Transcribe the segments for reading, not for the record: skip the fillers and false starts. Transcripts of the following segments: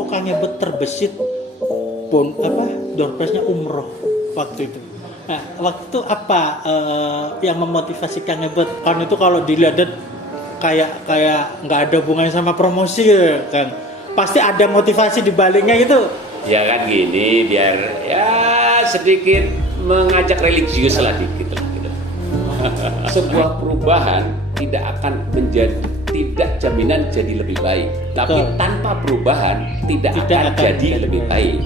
kok Kang Ebet terbesit door prize-nya umroh waktu itu. Nah, waktu itu apa yang memotivasi Kang Ebet? Kan itu kalau dilihat kayak nggak ada hubungannya sama promosi ya, Kang. Pasti ada motivasi di baliknya gitu. Ya kan gini, biar ya sedikit mengajak religius lah dikit lah gitu. Sebuah perubahan tidak jaminan jadi lebih baik. Tapi tanpa perubahan tidak akan jadi lebih baik.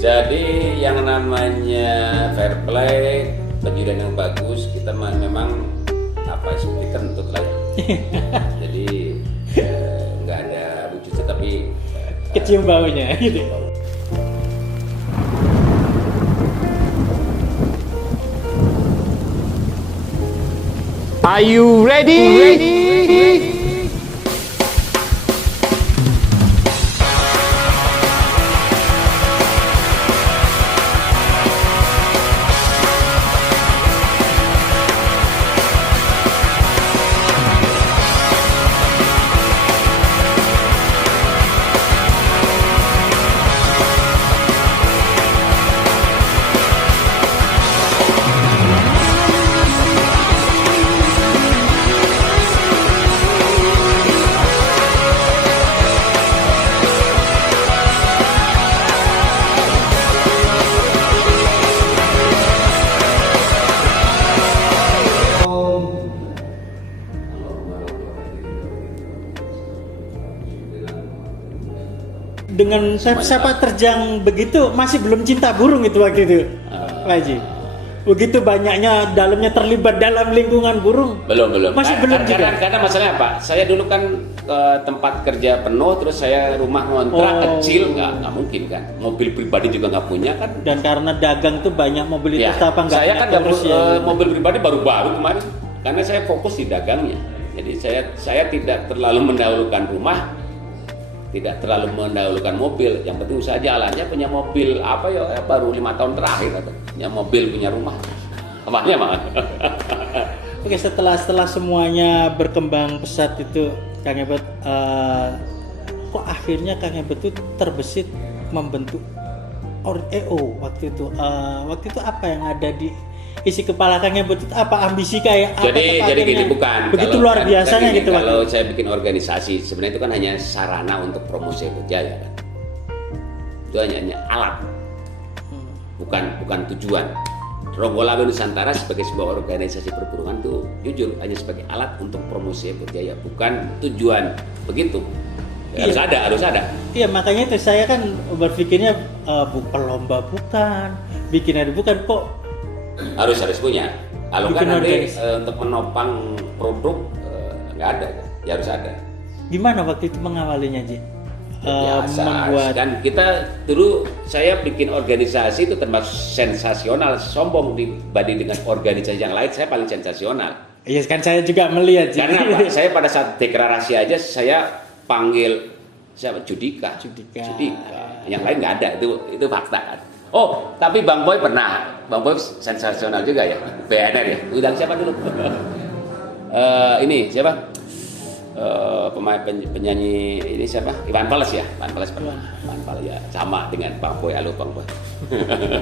Jadi yang namanya fair play, penjualan yang bagus, kita memang seperti kentut lah ya. Jadi nggak ada wujudnya tapi kecium baunya gitu. Are you ready? Dengan sepak terjang begitu masih belum cinta burung itu waktu itu, Pak Haji. Begitu banyaknya dalamnya terlibat dalam lingkungan burung. Belum. Masih belum juga. Karena masalahnya apa? Saya dulu kan tempat kerja penuh, terus saya rumah ngontrak kecil, nggak mungkin kan. Mobil pribadi juga nggak punya kan. Dan karena dagang tuh banyak mobilitas apa nggak? Saya kan mobil pribadi baru-baru kemarin, karena saya fokus di dagangnya. Jadi saya tidak terlalu mendahulukan rumah, tidak terlalu mendahulukan mobil. Yang penting usaha jalannya, punya mobil baru 5 tahun terakhir atau punya mobil, punya rumah. Apanya mah? Oke, setelah semuanya berkembang pesat itu, Kang Ebet, kok akhirnya Kang Ebet itu terbesit membentuk EO waktu itu. Waktu itu apa yang ada di isi kepala Kang Ebet itu, apa ambisi kayak jadi gini, bukan begitu kalau, luar biasanya gini, gitu kalau saya bikin organisasi sebenarnya itu kan hanya sarana untuk promosi Jaya kan, itu hanya alat, bukan tujuan. Ronggolawe Nusantara sebagai sebuah organisasi perburungan tuh jujur hanya sebagai alat untuk promosi Jaya, bukan tujuan begitu. Harus ada. Iya, makanya itu saya kan berpikirnya lomba bukan, bikin ada bukan kok. Harus punya. Kalau kan nanti untuk menopang produk nggak ada, ya harus ada. Gimana waktu itu mengawalinya, Ji? Biasa kan, kita dulu saya bikin organisasi itu termasuk sensasional, sombong dibanding dengan organisasi yang lain. Saya paling sensasional. Iya kan, saya juga melihat, Ji. Karena saya pada saat deklarasi aja saya panggil siapa? Judika. Yang lain nggak ada, itu fakta kan. Oh, tapi Bang Boy pernah. Bang Boy sensasional juga ya. BNR ya. Undang siapa dulu? Ini siapa? Pemain penyanyi ini siapa? Iwan Fals ya. Iwan Fals pernah. Iwan Fals ya. Sama dengan Bang Boy. Halo Bang Boy.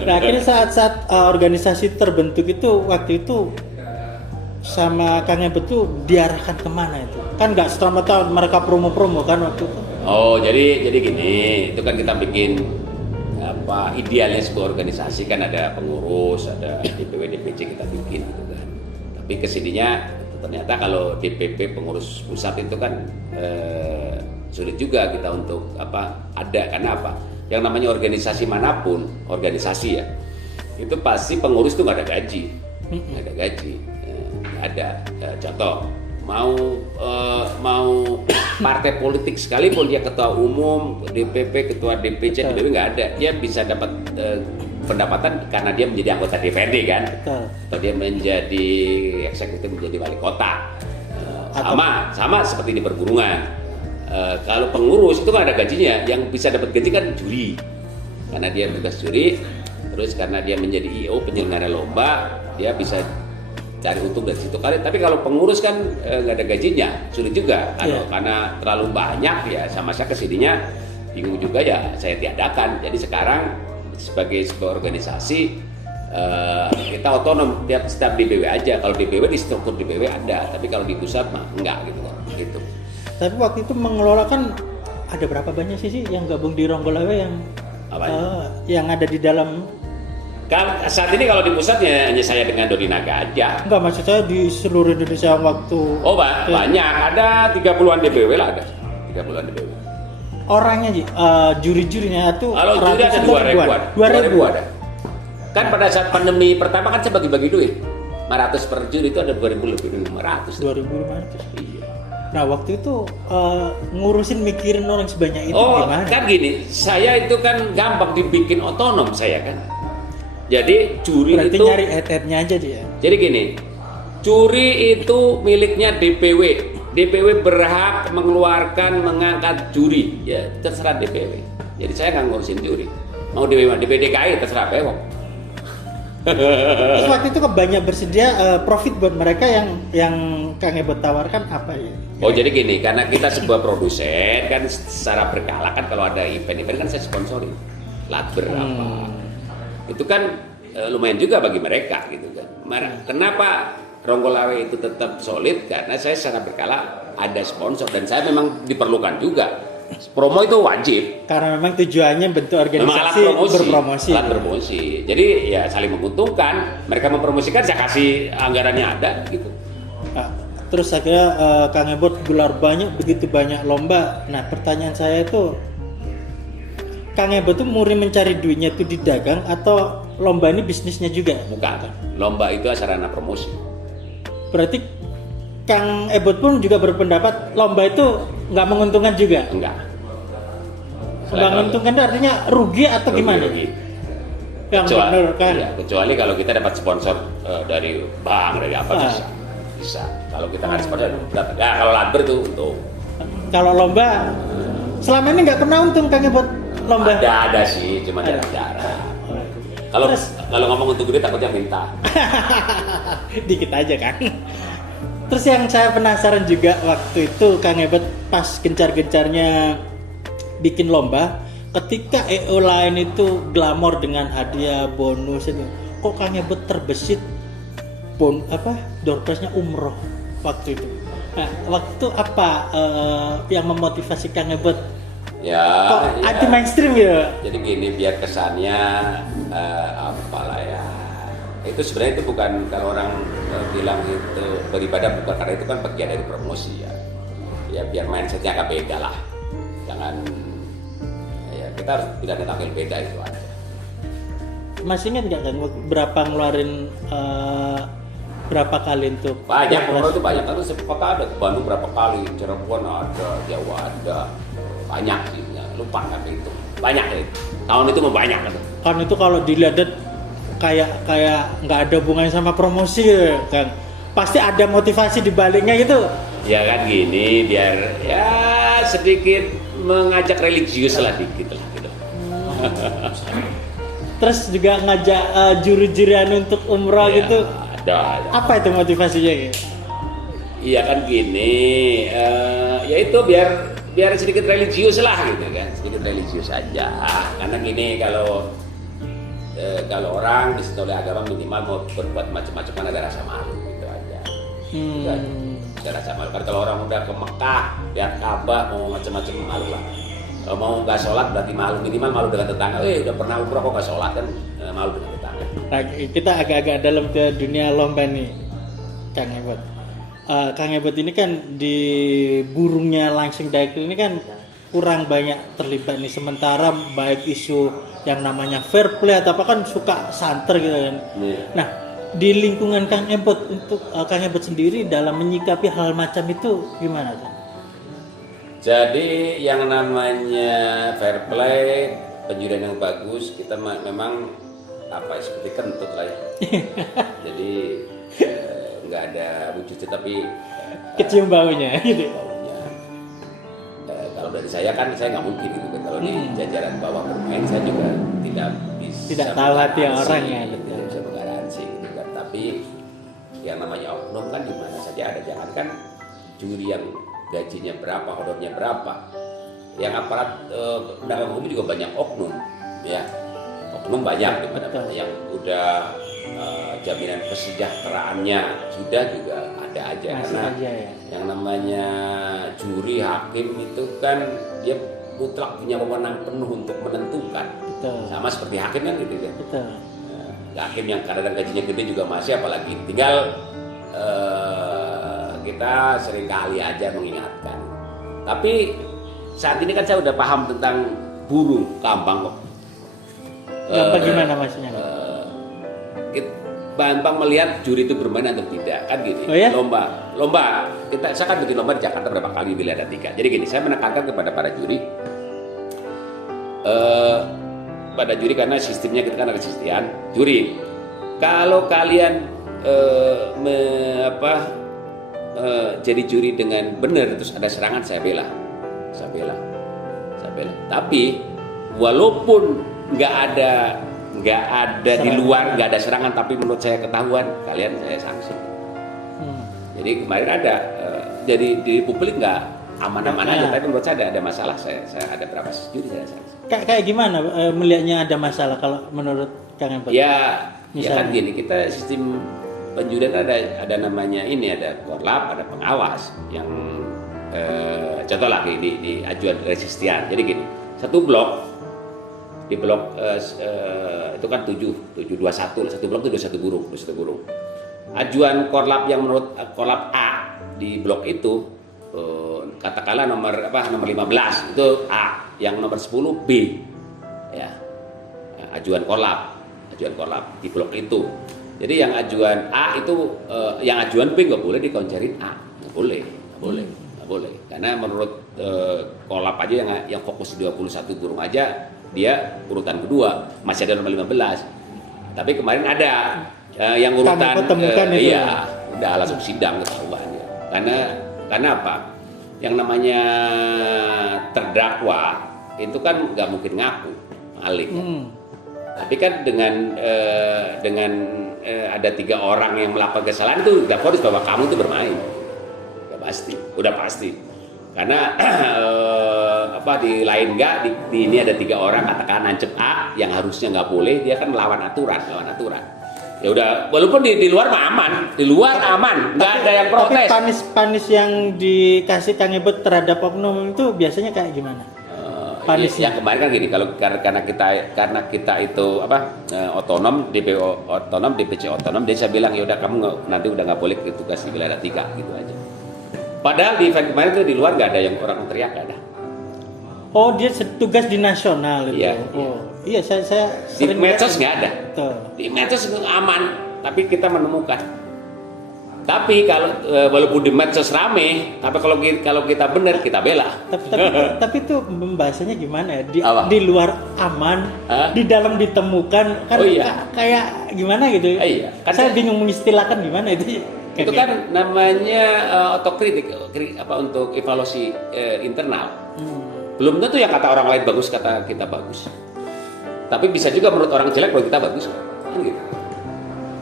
Nah, akhirnya saat organisasi terbentuk itu, waktu itu sama Kang Ebet tuh diarahkan kemana itu? Kan nggak seterata mereka promo-promo kan waktu itu. Oh, jadi gini. Itu kan kita bikin idealnya sebuah organisasi kan ada pengurus, ada DPW, DPC kita bikin gitu kan. Tapi kesininya ternyata kalau DPP pengurus pusat itu kan sulit juga kita untuk ada, karena apa? Yang namanya organisasi manapun, organisasi ya, itu pasti pengurus tuh nggak ada gaji, nggak ada gaji, nggak ada. Contoh, mau partai politik sekalipun dia ketua umum, DPP, ketua DPC, DPP nggak ada, dia bisa dapat pendapatan karena dia menjadi anggota DPRD kan, atau dia menjadi eksekutif, menjadi wali kota, sama seperti di perburungan. Kalau pengurus itu kan ada gajinya, yang bisa dapat gaji kan juri, karena dia tugas juri, terus karena dia menjadi IO penyelenggara lomba, dia bisa cari untung dari situ kali. Tapi kalau pengurus kan nggak ada gajinya, sulit juga karena terlalu banyak ya. Sama saya kesininya bingung juga ya saya tiadakan. Jadi sekarang sebagai sebuah organisasi kita otonom, setiap DBW aja. Kalau DBW di struktur DBW ada, tapi kalau di pusat mah enggak gitu kan. Gitu. Tapi waktu itu mengelola kan ada berapa banyak sih yang gabung di Ronggolawe yang ada di dalam? Kan saat ini kalau di pusatnya hanya saya dengan Dodi Naga aja. Enggak, maksud saya di seluruh Indonesia waktu. Oh banyak, ada 30-an DBW lah ada. 30-an DBW. Orangnya juri-jurinya itu kalau juri ada 2.000-an. Ada. Kan pada saat pandemi pertama kan saya bagi-bagi duit. 500 per juri itu ada 2.000 lebih 500. 2.500. Iya. Nah waktu itu ngurusin mikirin orang sebanyak itu gimana? Kan gini, saya itu kan gampang dibikin otonom saya kan. Jadi juri berarti itu nyari head-headnya aja dia. Jadi gini, juri itu miliknya DPW. DPW berhak mengeluarkan, mengangkat juri. Ya terserah DPW. Jadi saya nggak ngurusin juri. Mau DPDKI terserah pewok. Terus waktu itu banyak bersedia profit buat mereka yang Kang Ebot tawarkan apa ya? Oh jadi gini, karena kita sebuah produsen kan secara berkala kan kalau ada event-event kan saya sponsori. Latber apa. Itu kan lumayan juga bagi mereka gitu kan. Kenapa Ronggolawe itu tetap solid? Karena saya secara berkala ada sponsor dan saya memang diperlukan juga. Promo itu wajib. Karena memang tujuannya bentuk organisasi berpromosi. Alat promosi. Jadi ya saling menguntungkan. Mereka mempromosikan, saya kasih anggarannya ada gitu. Nah, terus akhirnya Kang Ebot gelar begitu banyak lomba. Nah pertanyaan saya itu, Kang Ebot tuh murni mencari duitnya itu di dagang atau lomba ini bisnisnya juga? Bukan. Lomba itu sarana promosi. Berarti Kang Ebot pun juga berpendapat lomba itu nggak menguntungkan juga? Enggak. Nggak menguntungkan itu artinya rugi atau gimana? Rugi. Yang benar kan? Iya, kecuali kalau kita dapat sponsor dari bank, dari apa bisa. Kalau kita nggak sponsor, kalau Latber tuh untuk. Kalau lomba, selama ini nggak pernah untung Kang Ebot lomba? Ada sih, cuma jarang-jarang. Kalau ngomong untuk duit takutnya minta. Dikit aja kan. Terus yang saya penasaran juga waktu itu Kang Ebot pas gencar-gencarnya bikin lomba, ketika EO lain itu glamor dengan hadiah bonus itu, kok Kang Ebot terbesit door prize-nya umroh waktu itu. Nah, waktu itu apa yang memotivasi Kang Ebot? Ya, kok anti mainstream ya? Jadi gini, biar kesannya apalah ya. Itu sebenarnya itu bukan, kalau orang bilang itu beribadah bukan karena itu kan bagian dari promosi ya. Ya biar mindsetnya agak beda lah. Jangan ya kita harus tidak tampil beda itu aja. Masih ingat nggak kan berapa ngeluarin berapa kali untuk banyak umroh itu banyak, kan kota ada, Bandung berapa kali, Cirebon ada, Jawa ada, banyak sih, ya, lupa tapi itu banyak ya. Tahun itu mau banyak kan. Kan itu kalau dilihat kayak nggak ada hubungannya sama promosi kan, pasti ada motivasi di baliknya gitu. Ya kan gini, biar ya sedikit mengajak religius lah dikit lah gitu. Terus juga ngajak juri-jurian untuk umroh ya, gitu. Ada. Apa itu motivasinya gitu? Iya kan gini, ya itu biar sedikit religius lah gitu kan, sedikit religius aja. Karena gini, kalau orang disentuh oleh agama minimal mau berbuat macam-macam kan ada rasa malu gitu aja. Ada rasa malu. Kan kalau orang udah ke Mekah, lihat Ka'bah mau macam-macam malu lah. Kalau mau nggak sholat berarti malu, minimal malu dengan tetangga. Udah pernah umroh kok nggak sholat kan, malu dengan tetangga. Nah, kita agak-agak dalam ke dunia lomba nih, Kang Ebot. Kang Ebot ini kan di burungnya langsing Daikil ini kan kurang banyak terlibat nih, sementara baik isu yang namanya fair play atau apa kan suka santer gitu kan. Nah, di lingkungan Kang Ebot, untuk Kang Ebot sendiri dalam menyikapi hal macam itu gimana kan? Jadi yang namanya fair play, penjurian yang bagus, kita memang seperti kentut lah ya. Jadi nggak ada wujudnya tapi kecium baunya gitu. Kalau dari saya kan saya nggak mungkin gitu kan, kalau di jajaran bawah bermain saya juga tidak tahu hati orang ya, tidak bisa menggaransi gitu kan. Tapi yang namanya oknum kan di mana saja ada, jangan kan juri yang gajinya berapa, honornya berapa, yang aparat penegak hukum juga banyak oknum, ya. Oknum banyak di mana-mana yang udah jaminan kesejahteraannya sudah juga ada aja. Masih Karena aja ya. yang namanya juri hakim itu kan dia mutlak punya wewenang penuh untuk menentukan. Betul. Sama seperti hakim kan gitu ya. Betul. Hakim yang kadang gajinya gede juga masih, apalagi tinggal kita seringkali aja mengingatkan. Tapi saat ini kan saya udah paham tentang burung gampang kok. Bagaimana maksudnya? Gampang melihat juri itu bermain atau tidak kan gini. Oh ya? Lomba saya kan bikin lomba di Jakarta berapa kali bila ada 3. Jadi gini, saya menekankan kepada para juri karena sistemnya kita kan ada sistem juri. Kalau kalian jadi juri dengan benar terus ada serangan, saya bela. Tapi walaupun nggak ada serangan. Di luar nggak ada serangan, tapi menurut saya ketahuan, kalian saya sanksi. Jadi kemarin ada jadi di publik nggak aman-aman aja, tapi menurut saya ada masalah. Saya ada berapa juri saya sanksi. Kayak gimana melihatnya ada masalah kalau menurut Kang Ebot? Ya kan gini, kita sistem penjurian ada namanya ini, ada korlap, ada pengawas yang contoh lagi di ajuan resistian. Jadi gini, satu blok di blok itu kan 721, satu blok itu 21 burung. Ajuan korlap yang menurut korlap A di blok itu katakanlah nomor 15 itu A, yang nomor 10 B, ya. Ajuan korlap di blok itu. Jadi yang ajuan A itu, yang ajuan B nggak boleh dikoncerin A, nggak boleh. Karena menurut korlap aja yang fokus 21 burung aja dia urutan kedua, masih ada nomor 15. Tapi kemarin ada yang urutan iya, udah langsung sidang ketahuan ya. Karena apa? Yang namanya terdakwa itu kan nggak mungkin ngaku maling. Tapi kan dengan ada 3 orang yang melakukan kesalahan itu udah fonis bahwa kamu itu bermain. Udah pasti. Karena di lain di ini ada 3 orang katakan nancep A yang harusnya nggak boleh, dia kan melawan aturan. Ya udah, walaupun di luar mah aman, nggak ada yang protes. Tapi panis yang dikasih Kang Ebot terhadap oknum itu biasanya kayak gimana? Yang kemarin kan gini, kalau karena kita itu otonom, DPO otonom, DPC otonom, dia saya bilang ya udah kamu nanti udah nggak boleh tugas di wilayah 3 gitu aja. Padahal di event kemarin itu di luar nggak ada yang orang teriak, nggak ada. Oh, dia tugas di nasional itu. Iya, saya di medsos nggak ada. Betul. Di medsos aman, tapi kita menemukan. Tapi kalau walaupun di medsos rame, tapi kalau kita benar kita bela. Tapi itu bahasanya gimana ya? Di luar aman, di dalam ditemukan kan kayak gimana gitu. Iya. Kan saya bingung mengistilahkan gimana itu. Itu kan namanya otokritik untuk evaluasi internal. Belum tentu yang kata orang lain bagus kata kita bagus. Tapi bisa juga menurut orang jelek kalau kita bagus kan gitu.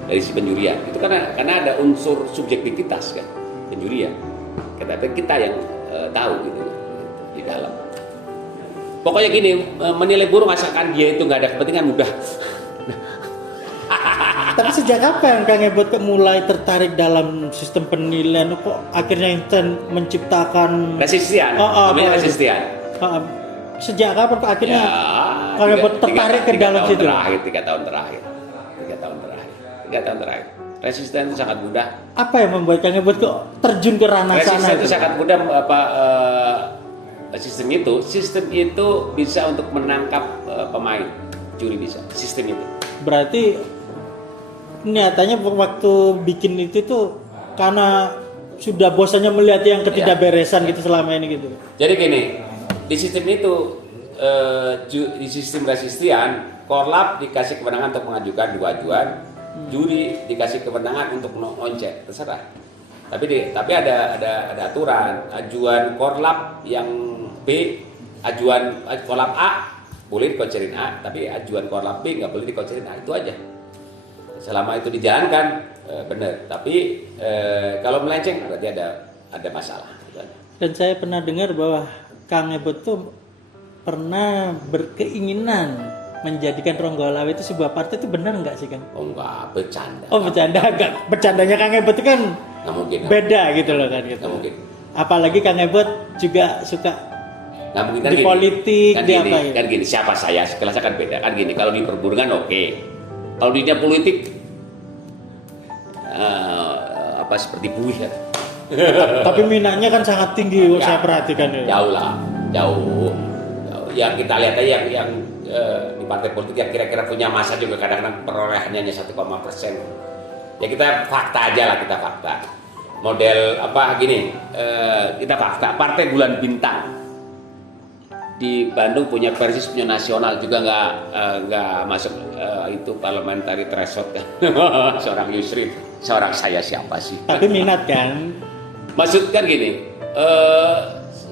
Dari si penjurian itu karena ada unsur subjektivitas kan penjurian. Tapi kita yang tahu gitu di dalam. Pokoknya gini, menilai burung asalkan dia itu nggak ada kepentingan mudah. Tapi sejak kapan Kang Ebot mulai tertarik dalam sistem penilaian? Kok akhirnya menciptakan resistian? Namanya resistian. Sejak kapan kok akhirnya Kang Ebot tertarik ke dalam situ? 3 tahun terakhir. Resisten itu sangat mudah. Apa yang membuat Kang Ebot kok terjun ke ranah sana? Resisten itu sangat mudah. Sistem itu bisa untuk menangkap pemain juri bisa. Sistem itu. Berarti niatannya waktu bikin itu tuh karena sudah bosannya melihat yang ketidakberesan gitu selama ini gitu. Jadi gini, di sistem itu di sistem resistian, korlap dikasih kewenangan untuk mengajukan 2 ajuan, juri dikasih kewenangan untuk mengoncek, terserah. Tapi ada aturan. Ajuan korlap yang B, ajuan korlap A boleh dikoncerin A, tapi ajuan korlap B nggak boleh dikoncerin A, itu aja. Selama itu dijalankan benar. Tapi kalau melenceng berarti ada masalah. Dan saya pernah dengar bahwa Kang Ebot tuh pernah berkeinginan menjadikan Ronggolawe itu sebuah partai, itu benar nggak sih Kang? Oh enggak, bercanda. Oh bercanda, enggak. Bercandanya Kang Ebot itu kan Nggak mungkin. beda gitu loh kan gitu. Nggak mungkin. Apalagi Kang Ebot juga suka Nggak mungkin kan di gini. politik, kan di gini, apa ya? kan gini, siapa saya, kelasnya kan beda. Kan gini, kalau di perburungan oke. Kalau di dunia politik, apa seperti buih ya. Tapi minatnya kan sangat tinggi, Ya, saya perhatikan ya. Jauh lah, jauh. Yang kita lihat aja yang di partai politik yang kira-kira punya masa juga kadang-kadang perolehannya hanya 1%. Ya kita fakta aja lah, kita fakta. Model apa gini, kita fakta. Partai Bulan Bintang di Bandung punya persis, punya nasional juga nggak masuk itu parliamentary threshold kan. Seorang Yusri, seorang saya siapa sih? Tapi minat kan? Maksud kan gini,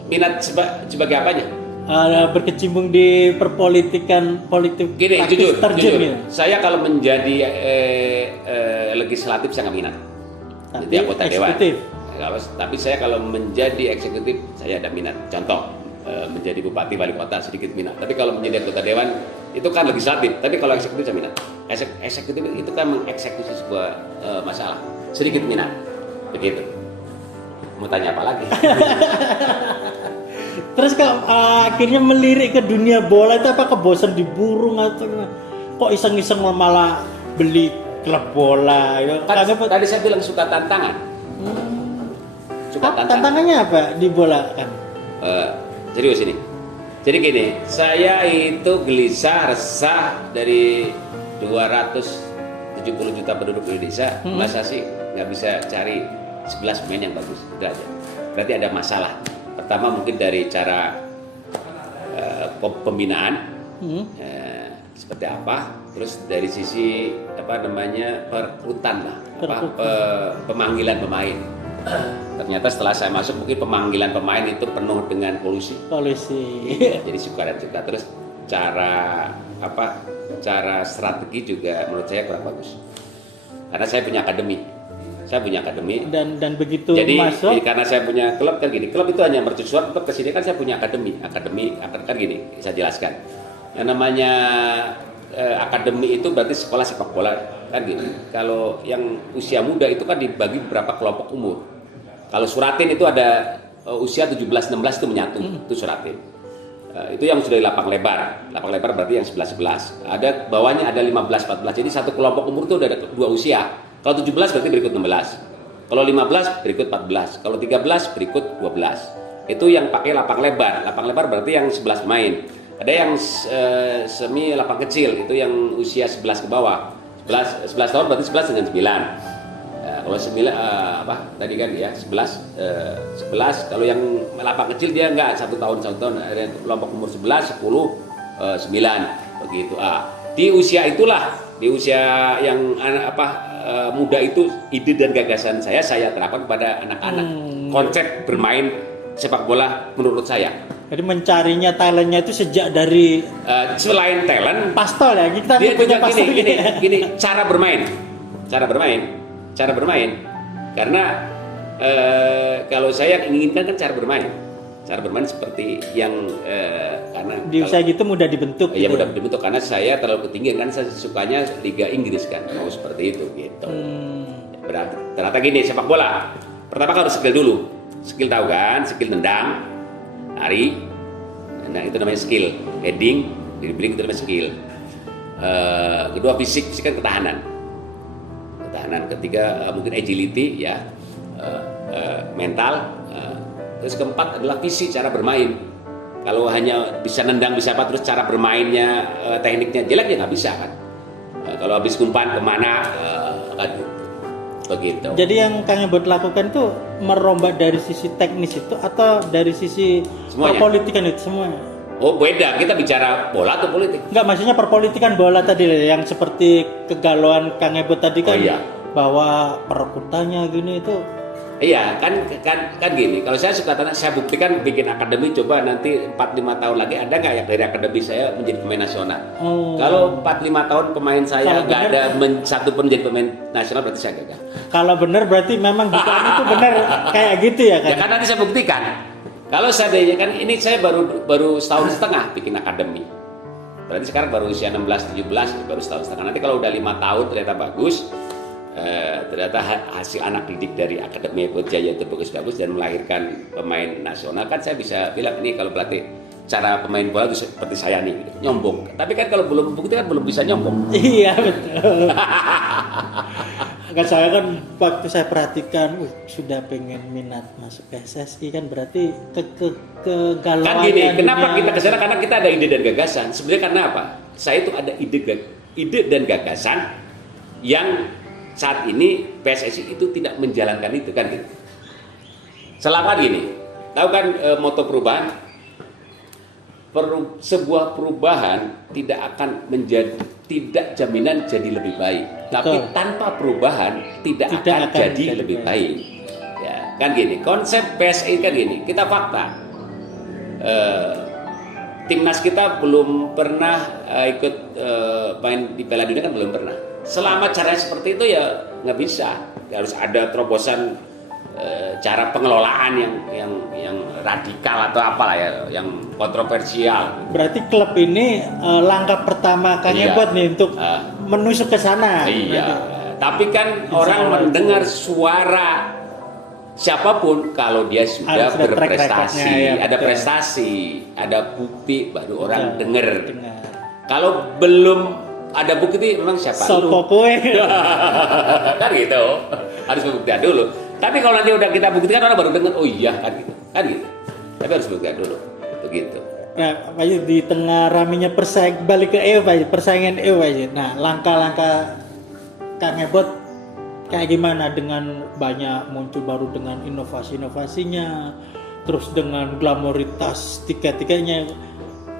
minat sebagai apanya? Berkecimpung di perpolitikan, politik Gini, praktis terjun jujur, gitu. saya kalau menjadi legislatif saya nggak minat. Tapi Jadi anggota dewan. eksekutif. Tapi saya kalau menjadi eksekutif saya ada minat. Contoh, menjadi bupati wali kota sedikit minat. Tapi kalau menjadi anggota dewan itu kan legislatif. Tapi kalau eksekutif saya minat. Eksekutif itu kan mengeksekusi sebuah masalah. Sedikit minat. Begitu. Mau tanya apa lagi? Terus akhirnya melirik ke dunia bola itu apakah bosan di burung atau kok iseng-iseng malah beli klub bola gitu? Kan tadi saya bilang suka tantangan. Suka tantangan. Tantangannya apa di bola kan? Serius ini. Jadi gini, saya itu gelisah, resah dari 270 juta penduduk Indonesia. Masa sih nggak bisa cari 11 pemain yang bagus? Itu aja. Berarti ada masalah. Pertama mungkin dari cara pembinaan seperti apa, terus dari sisi apa namanya perekrutan lah, pemanggilan pemain. Ternyata setelah saya masuk mungkin pemanggilan pemain itu penuh dengan polusi. Jadi suka dan suka. Terus cara strategi juga menurut saya kurang bagus. Karena saya punya akademi. Dan begitu jadi masuk. karena saya punya klub kan gini, klub itu hanya mercusuar, untuk kesini kan saya punya akademi kan gini, saya jelaskan. Yang namanya akademi itu berarti sekolah sepak bola kan gini. Kalau yang usia muda itu kan dibagi beberapa kelompok umur. Kalau Suratin itu ada usia 17-16 itu menyatu, itu Suratin. Itu yang sudah di lapang lebar berarti yang 11-11. Ada bawahnya ada 15-14. Jadi satu kelompok umur itu ada dua usia. Kalau 17 berarti berikut 16. Kalau 15 berikut 14. Kalau 13 berikut 12. Itu yang pakai lapang lebar. Lapang lebar berarti yang 11 pemain. Ada yang semi lapang kecil, itu yang usia 11 ke bawah. 11 tahun berarti 11 dengan 9. Kalau 9 tadi kan ya 11 kalau yang lapang kecil dia enggak 1 tahun ada kelompok umur 11, 10, 9 begitu. Di usia itulah, di usia yang muda itu ide dan gagasan saya terapkan kepada anak-anak. Konsep bermain sepak bola menurut saya. Jadi mencarinya talentnya itu sejak dari selain talent, pastol ya. Kita dia punya juga pastol gini cara bermain. Karena kalau saya inginkan kan cara bermain seperti yang karena di usia gitu mudah dibentuk. Iya gitu. mudah dibentuk karena saya terlalu ketinggian kan, saya sukanya Liga Inggris kan, mau seperti itu gitu. Ternyata gini, sepak bola pertama kan harus skill dulu. Skill tahu kan, skill tendang, lari, nah itu namanya skill. Heading, dribbling itu namanya skill. Kedua fisik kan ketahanan. Ketiga mungkin agility ya, mental. Terus keempat adalah visi, cara bermain. Kalau hanya bisa nendang bisa apa, terus cara bermainnya tekniknya jelek ya nggak bisa kan. Kalau habis umpan kemana kan begitu. Jadi yang Kang Ebot lakukan tuh merombak dari sisi teknis itu atau dari sisi perpolitikan itu semuanya? Oh beda, kita bicara bola atau politik? Enggak, maksudnya perpolitikan bola tadi yang seperti kegalauan Kang Ebot tadi kan, bahwa perekrutannya gini itu. Iya, kan gini. Kalau saya suka saya buktikan bikin akademi, coba nanti 4-5 tahun lagi ada nggak yang dari akademi saya menjadi pemain nasional? Kalau 4-5 tahun pemain saya nggak ada satu pun menjadi pemain nasional, berarti saya gagal. Kalau benar berarti memang dugaan itu benar kayak gitu ya kan? Ya kan nanti saya buktikan. Kalau seandainya kan ini saya baru setahun setengah bikin akademi. Berarti sekarang baru usia 16-17, baru setahun setengah. Nanti kalau udah 5 tahun ternyata bagus, ternyata hasil anak didik dari Akademi Ebot Jaya itu bagus-bagus dan melahirkan pemain nasional, kan saya bisa bilang ini kalau pelatih cara pemain bola itu seperti saya nih, gitu, nyombong. Tapi kan kalau belum bukti kan belum bisa nyombong. Iya betul. Kan saya kan waktu saya perhatikan, sudah pengen minat masuk PSSI kan berarti kegalauan. Kan gini, kenapa kita kesana? Karena kita ada ide dan gagasan. Sebenarnya karena apa? Saya itu ada ide dan gagasan yang saat ini PSSI itu tidak menjalankan itu kan gitu. Selama gini, tahu kan moto perubahan? Sebuah perubahan tidak akan tidak jaminan jadi lebih baik. Tapi tanpa perubahan tidak akan jadi lebih baik. Ya, kan gini. Konsep PSSI kan gini. Kita fakta. Timnas kita belum pernah ikut main di Piala Dunia kan belum pernah. Selama caranya seperti itu ya nggak bisa. Harus ada terobosan cara pengelolaan yang radikal atau apalah ya, yang kontroversial. Berarti klub ini langkah pertama Kang Ebot nih untuk menusuk ke sana. Iya. Tapi kan orang mendengar suara siapapun kalau dia sudah berprestasi, ada prestasi, ada bukti baru orang dengar. Kalau belum ada bukti memang siapa lu? Kan gitu. Harus membuktikan dulu. Tapi kalau nanti udah kita buktikan orang baru dengar, oh iya kan gitu. Tapi harus buktikan dulu. Begitu. Nah, Pak Yud, di tengah raminya balik ke persaingan Pak. Nah, langkah-langkah Kang Ebot kayak gimana dengan banyak muncul baru dengan inovasi-inovasinya, terus dengan glamoritas tiket-tiketnya.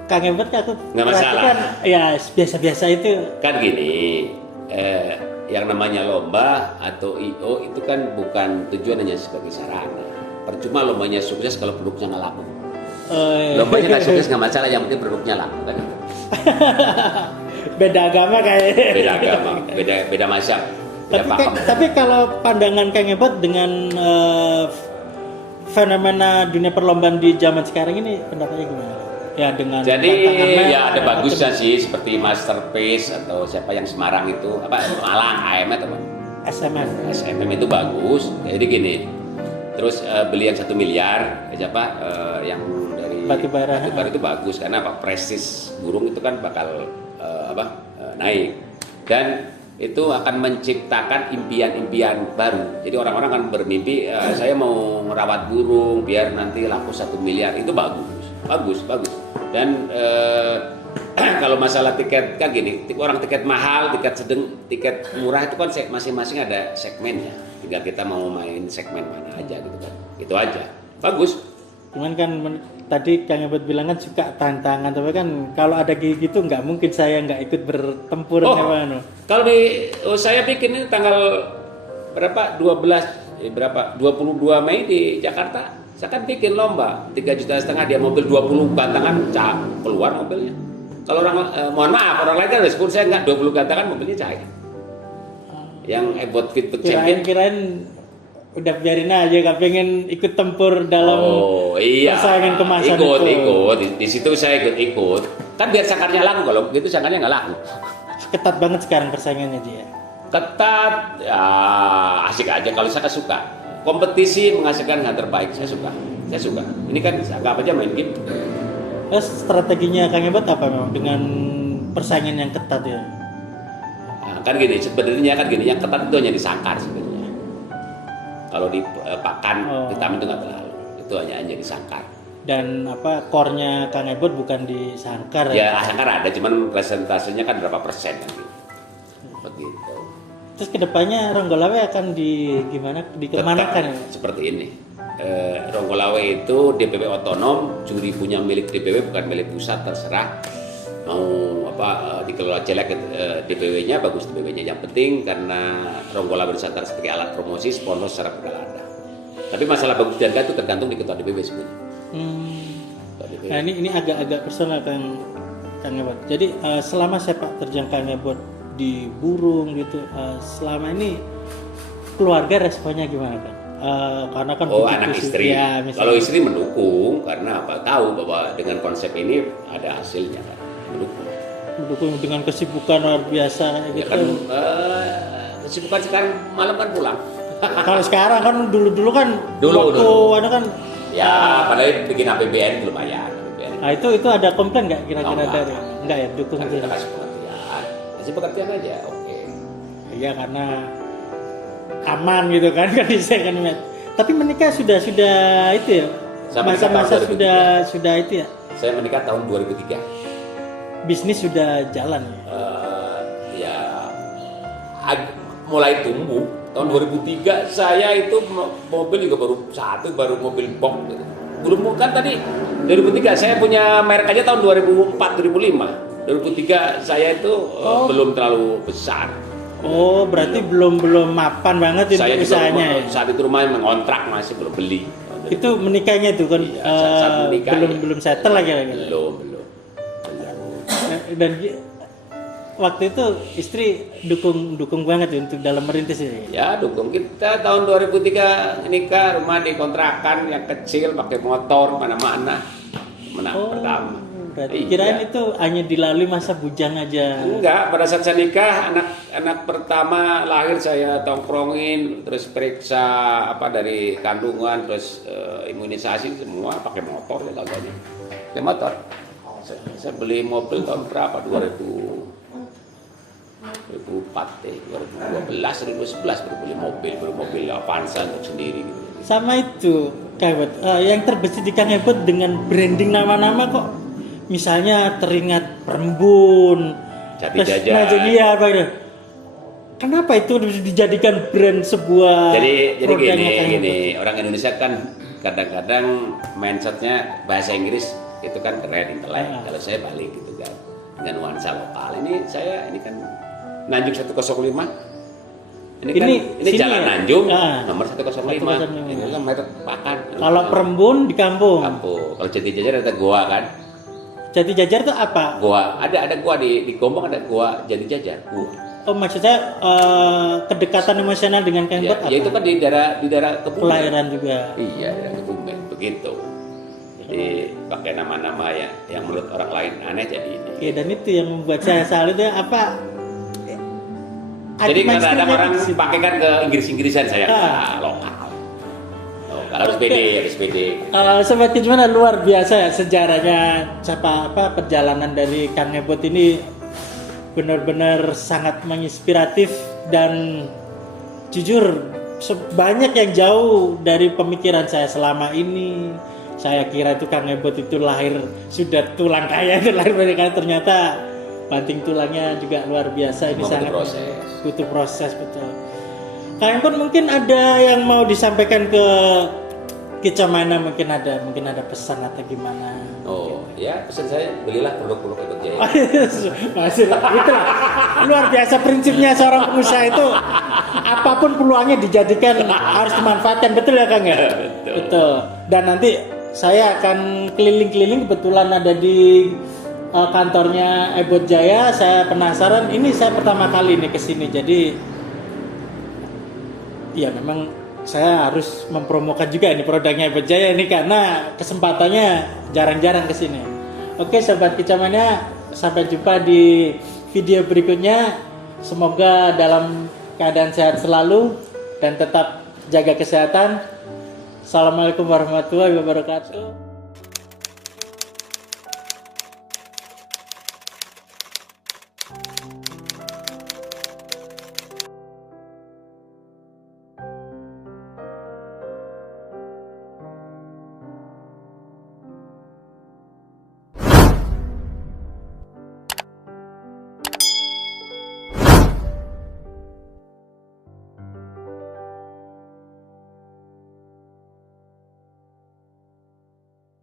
Kang Ebot aku nggak masalah. Kan, ya biasa-biasa itu. Kan gini, yang namanya lomba atau IO itu kan bukan tujuan hanya sebagai sarana. Percuma lombanya sukses kalau produknya nggak laku. Lombanya nggak sukses nggak masalah, yang penting produknya laku kan. Beda agama kayak. Beda agama, beda mazhab. Tapi kalau pandangan Kang Ebot dengan fenomena dunia perlombaan di zaman sekarang ini pendapatnya gimana? Ya dengan jadi ya ada bagusnya sih seperti Masterpiece atau siapa yang Semarang itu Malang AMM atau SMM itu bagus. Jadi gini, terus beli yang 1 miliar siapa yang dari Batubara itu bagus karena prestis burung itu kan bakal naik dan itu akan menciptakan impian-impian baru. Jadi orang-orang kan bermimpi saya mau merawat burung biar nanti laku 1 miliar, itu bagus. Dan kalau masalah tiket kan gini, orang tiket mahal, tiket sedang, tiket murah itu kan masing-masing ada segmennya. Tinggal kita mau main segmen mana aja gitu kan. Itu aja. Bagus. Cuman kan tadi Kang Ebot bilang kan suka tantangan, tapi kan kalau ada gitu nggak mungkin saya nggak ikut bertempur. Kalau saya bikin ini tanggal berapa? 22 Mei di Jakarta. Saya kan bikin lomba 3,5 juta dia mobil 20 gantangan keluar mobilnya. Kalau orang mohon maaf orang lain kan udah 10, saya enggak 20 gantangan mobilnya cair. Yang Ebot Fit Champion kirain udah biarin aja, gak pengen ikut tempur dalam persaingan kemasan ikut di situ saya ikut kan biar sakarnya laku, kalau begitu sakarnya nggak laku. Ketat banget sekarang persaingannya dia. Ketat ya, asik aja kalau saya suka. Kompetisi menghasilkan yang terbaik, saya suka. Ini kan anggap aja main game. Terus strateginya Kang Ebot apa memang dengan persaingan yang ketat ya? Nah, kan gini, sebenarnya kan gini, yang ketat itu hanya disangkar sebenarnya. Kalau di pakan vitamin itu nggak terlalu, itu hanya disangkar. Dan core-nya Kang Ebot bukan disangkar ya? Ya sangkar ada, cuman presentasenya kan berapa persen kan gitu. Begitu. Terus kedepannya Ronggolawe akan dikemanakan? Seperti ini. Ronggolawe itu DPW otonom, juri punya milik DPW bukan milik pusat, terserah mau dikelola jelek DPW-nya bagus DPW-nya. Yang penting karena Ronggolawe Nusantara sebagai alat promosi sponsor secara berkelada. Tapi masalah bagus dan enggak itu tergantung di ketua DPW sebenarnya. Nah ini agak personal Kang Ebot. Jadi selama sepak terjang Kang Ebot di burung gitu, selama ini keluarga responnya gimana kan? karena kan Oh, begitu anak sih. istri. Ya, misalnya. Kalau istri mendukung karena apa? Tahu bahwa dengan konsep ini ada hasilnya kan. Mendukung dengan kesibukan luar biasa Ya gitu. kan kesibukan sekarang malam kan pulang. Kalau sekarang kan dulu kan Dulu. ada kan Ya, padahal bikin APBN lumayan. APBN. nah itu ada komplain nggak kira-kira Oh, enggak. dari enggak ya dukung Kan itu kita kasih pengertian. Kasih pengertian aja, oke. iya karena aman gitu kan kan bisa kan Met. Tapi menikah sudah itu ya Saya menikah masa-masa tahun 2003. sudah itu ya Saya menikah tahun 2003. bisnis sudah jalan ya. Ya mulai tumbuh. Tahun 2003 saya itu mobil juga baru mobil box gitu. Belum kan tadi 2003 saya punya merek aja tahun 2004 2005. 2003 saya itu belum terlalu besar. Oh berarti belum mapan banget itu Saya juga usahanya ya? saat itu rumah mengontrak masih belum beli. Itu menikahnya itu kan Iya, saat menikah, belum settle lagi. Belum. Dan waktu itu istri dukung banget ya untuk dalam merintis ini. Ya dukung kita tahun 2003 nikah rumah dikontrakan yang kecil pakai motor mana-mana pertama. Berarti Iya. kirain itu hanya dilalui masa bujang aja. Enggak, pada saat saya nikah anak pertama lahir saya tongkrongin terus periksa apa dari kandungan terus imunisasi semua pakai motor ya katanya. Pakai motor. Saya beli mobil tahun berapa? 2012 2011 baru beli Avanza untuk sendiri gitu. Sama itu Kang Ebot, yang terbesit di Kang Ebot dengan branding nama-nama kok misalnya teringat Perembun, Jati terus Jajar. Najelia apa itu? Kenapa itu dijadikan brand sebuah Jadi produknya Kang Ebot? gini, orang Indonesia kan kadang-kadang mindsetnya bahasa Inggris itu kan keren intelek. Kalau saya balik gitu kan dengan nuansa lokal. Ini kan Nanjung 105. Ini sini Jalan ya? Nanjung Ah. nomor 105. 105. Ini kan merek pakan. Kalau Perembun di kampung, Kalau Jati Jajar ada goa kan? Jati Jajar itu apa? Goa. Ada goa di Gombong ada goa Jati Jajar. Goa. Oh maksudnya kedekatan emosional dengan Kang Ya, Ebot apa? ya itu kan di daerah Kebumen. Kelahiran juga. Iya, daerah Kebumen begitu. Jadi pakai nama-nama yang menurut orang lain aneh jadi ini. Oke, dan itu yang membuat saya salut ya apa? Jadi kadang-kadang mainstreamnya orang di situ. pakai kan ke Inggris-Inggrisan saya lokal. Harus pede. Sobat gimana luar biasa ya sejarahnya perjalanan dari Kang Ebot ini benar-benar sangat menginspiratif dan jujur banyak yang jauh dari pemikiran saya selama ini. Saya kira itu Kang Ebot itu lahir sudah tulang kaya itu lahir dari kaya, ternyata banting tulangnya juga luar biasa. Ini sangat butuh proses betul. Kang Ebot mungkin ada yang mau disampaikan ke Kicamana, mungkin ada pesan atau gimana? Oh, ya pesan saya belilah produk-produk Ebot Jaya. Masih itu luar biasa prinsipnya seorang pengusaha itu apapun peluangnya dijadikan harus dimanfaatkan, betul ya Kang ya? Betul. Dan nanti saya akan keliling-keliling, kebetulan ada di kantornya Ebot Jaya. Saya penasaran, ini saya pertama kali nih kesini, jadi ya memang saya harus mempromokan juga ini produknya Ebot Jaya ini karena kesempatannya jarang-jarang kesini. Oke Sobat Kicamania, sampai jumpa di video berikutnya. Semoga dalam keadaan sehat selalu dan tetap jaga kesehatan. Assalamualaikum warahmatullahi wabarakatuh.